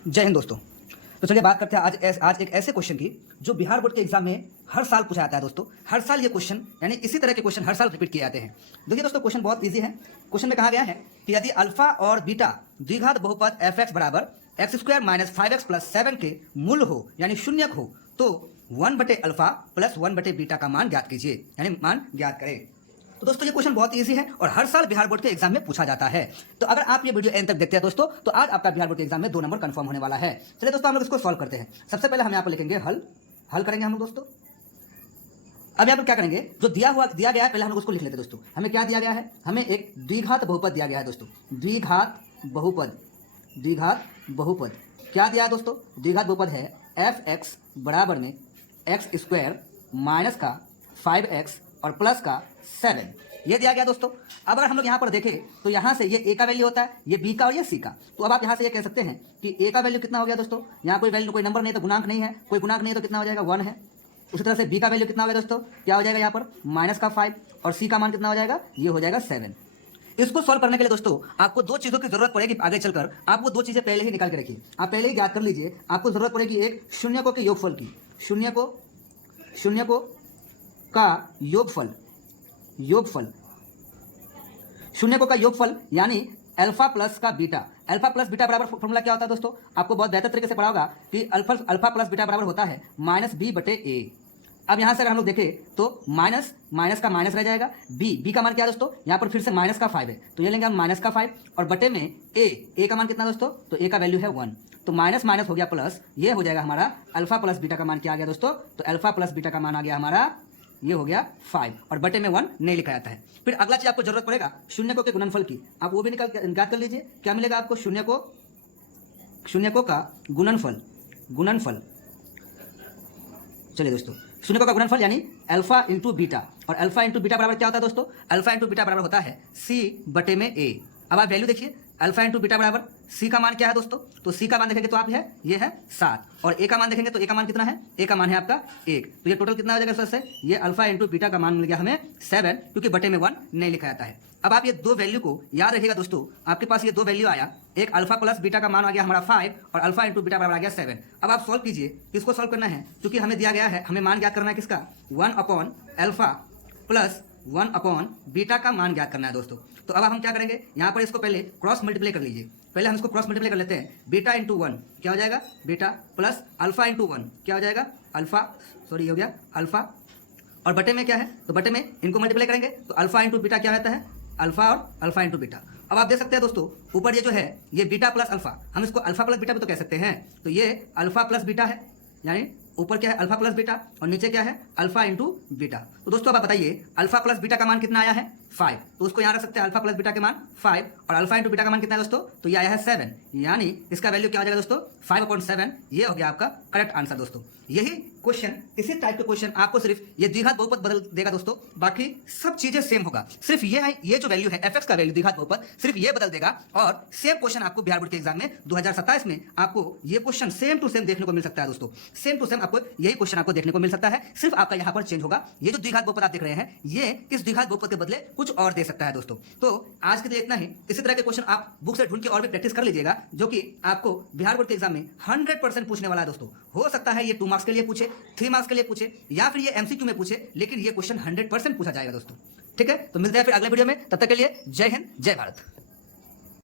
जय हिंद दोस्तों। तो चलिए बात करते हैं आज एक ऐसे क्वेश्चन की जो बिहार बोर्ड के एग्जाम में हर साल पूछा जाता है दोस्तों। हर साल ये क्वेश्चन यानी इसी तरह के क्वेश्चन हर साल रिपीट किए जाते हैं। देखिए दोस्तों, क्वेश्चन बहुत इजी है। क्वेश्चन में कहा गया है कि यदि अल्फा और बीटा द्विघात बहुपद एफ एक्स बराबर x square minus 5x plus 7 के मूल हो यानी शून्यक हो तो 1/अल्फा प्लस 1/बीटा बीटा का मान ज्ञात कीजिए, यानी मान ज्ञात करें। तो दोस्तों ये क्वेश्चन बहुत इजी है और हर साल बिहार बोर्ड के एग्जाम में पूछा जाता है। तो अगर आप ये वीडियो एंड तक देखते हैं दोस्तों तो आज आपका बिहार बोर्ड के एग्जाम में 2 नंबर कंफर्म होने वाला है। चलिए दोस्तों हम लोग इसको सॉल्व करते हैं। सबसे पहले हम यहाँ पर लिखेंगे हल करेंगे हम लोग दोस्तों। अब यहाँ पर क्या करेंगे, जो दिया गया है पहले हम लोग उसको लिख लेते हैं दोस्तों। हमें क्या दिया गया है, हमें एक द्विघात बहुपद दिया गया है दोस्तों। द्विघात बहुपद क्या दिया है दोस्तों, द्विघात बहुपद है एफ एक्स बराबर में एक्स स्क्वायर माइनस का 5x और प्लस का 7, ये दिया गया दोस्तों। अब अगर हम लोग यहाँ पर देखें तो यहाँ से ये a का वैल्यू होता है, ये b का और ये c का। तो अब आप यहाँ से ये कह सकते हैं कि a का वैल्यू कितना हो गया दोस्तों, यहाँ कोई नंबर नहीं है तो गुणांक नहीं है, कोई गुणांक नहीं है तो कितना हो जाएगा 1 है। उसी तरह से b का वैल्यू कितना हो गया दोस्तों, क्या हो जाएगा यहाँ पर माइनस का 5 और c का मान कितना हो जाएगा, ये हो जाएगा 7। इसको सॉल्व करने के लिए दोस्तों आपको 2 चीज़ों की जरूरत पड़ेगी। आगे चलकर आप वो 2 चीज़ें पहले ही निकाल के रखिए, आप पहले ही याद कर लीजिए। आपको जरूरत पड़ेगी एक शून्यकों के योगफल की, शून्यकों का शून्यकों का योगफल यानी अल्फा प्लस का बीटा। अल्फा प्लस बीटा बराबर फॉर्मूला क्या होता है दोस्तों, आपको बहुत बेहतर तरीके से पढ़ा होगा कि अल्फा प्लस बीटा बराबर होता है -b/a। अब यहाँ से अगर हम लोग देखें तो माइनस का माइनस रह जाएगा, b का मान क्या है दोस्तों, यहाँ पर फिर से माइनस का 5 है तो ये लेंगे हम माइनस का 5 और बटे में a का मान कितना दोस्तों, तो a का वैल्यू है 1। तो माइनस माइनस हो गया प्लस, ये हो जाएगा हमारा अल्फा प्लस बीटा का मान क्या आ गया दोस्तों, तो अल्फा प्लस बीटा का मान आ गया हमारा, ये हो गया 5 और बटे में 1 नहीं लिखा जाता है। फिर अगला चीज आपको जरूरत पड़ेगा शून्यकों के गुणनफल की, आप वो भी निकाल कर लीजिए। क्या मिलेगा आपको, शून्यकों का गुणनफल। चलिए दोस्तों, शून्यकों का गुणनफल यानी अल्फा इंटू बीटा, और अल्फा इंटू बीटा बराबर क्या होता है दोस्तों, अल्फा इंटू बीटा बराबर होता है c/a। अब आप वैल्यू देखिए, अल्फा इंटू बीटा बराबर c का मान क्या है दोस्तों, तो c का मान देखेंगे तो आप ये है 7 और a का मान देखेंगे तो a का मान कितना है, a का मान है आपका 1। तो ये टोटल कितना हो जाएगा सर से, ये अल्फा इंटू बीटा का मान मिल गया हमें 7, क्योंकि बटे में 1 नहीं लिखा जाता है। अब आप ये 2 वैल्यू को याद रखिएगा दोस्तों, आपके पास ये 2 वैल्यू आया, एक अल्फा प्लस बीटा का मान आ गया हमारा 5 और अल्फा इंटू बीटा बराबर आ गया 7। अब आप सॉल्व कीजिए, किसको सॉल्व करना है, क्योंकि हमें दिया गया है, हमें मान ज्ञात करना है किसका, 1/अल्फा प्लस 1/बीटा का मान ज्ञात करना है दोस्तों। तो अब हम क्या करेंगे, यहाँ पर इसको पहले क्रॉस मल्टीप्लाई कर लीजिए। पहले हम इसको क्रॉस मल्टीप्लाई कर लेते हैं, बीटा इंटू 1 क्या हो जाएगा, बीटा प्लस अल्फा इंटू 1 क्या हो जाएगा, ये हो गया अल्फा, और बटे में क्या है, तो बटे में इनको मल्टीप्लाई करेंगे तो अल्फा इंटू बीटा क्या रहता है, अल्फा और अल्फा इंटू बीटा। अब आप देख सकते हैं दोस्तों, ऊपर ये जो है ये बीटा प्लस अल्फा, हम इसको अल्फा प्लस बीटा भी तो कह सकते हैं। तो ये अल्फा प्लस बीटा है, यानी ऊपर क्या है अल्फा प्लस बीटा और नीचे क्या है अल्फा इंटू बीटा। तो दोस्तों अब आप बताइए अल्फा प्लस बीटा का मान कितना आया है, 5, तो उसको यहाँ रख सकते हैं, अल्फा प्लस बीटा के मान 5 और अल्फा इंटू बीटा का मान कितना है दोस्तों, तो ये आया है 7, यानी इसका वैल्यू क्या हो जाएगा दोस्तों, 5/7। ये हो गया आपका करेक्ट आंसर दोस्तों। यही क्वेश्चन, इसी टाइप के क्वेश्चन आपको सिर्फ ये द्विघात बहुपद बदल देगा दोस्तों, बाकी सब चीजें सेम होगा। सिर्फ ये है, ये जो वैल्यू है एफ का वैल्यू द्विघात बहुपद, सिर्फ ये बदल देगा और सेम क्वेश्चन आपको बिहार बोर्ड के एग्जाम में 2027 में आपको ये क्वेश्चन सेम टू सेम देखने को मिल सकता है दोस्तों। सेम टू सेम आपको यही क्वेश्चन आपको देखने को मिल सकता है, सिर्फ आपका यहाँ पर चेंज होगा। ये जो द्विघात बहुपद आप देख रहे हैं, ये इस द्विघात बहुपद के बदले कुछ और दे सकता है दोस्तों। तो आज के लिए इतना ही। इसी तरह के क्वेश्चन आप बुक से ढूंढ के और भी प्रैक्टिस कर लीजिएगा, जो कि आपको बिहार बोर्ड के एग्जाम में 100% पूछने वाला है दोस्तों। हो सकता है ये 2 मार्क्स के लिए पूछे, 3 मार्क्स के लिए पूछे, या फिर ये एमसीक्यू में पूछे, लेकिन ये क्वेश्चन 100% पूछा जाएगा दोस्तों। ठीक है, तो मिलते हैं फिर अगले वीडियो में, तब तक के लिए जय हिंद जय भारत।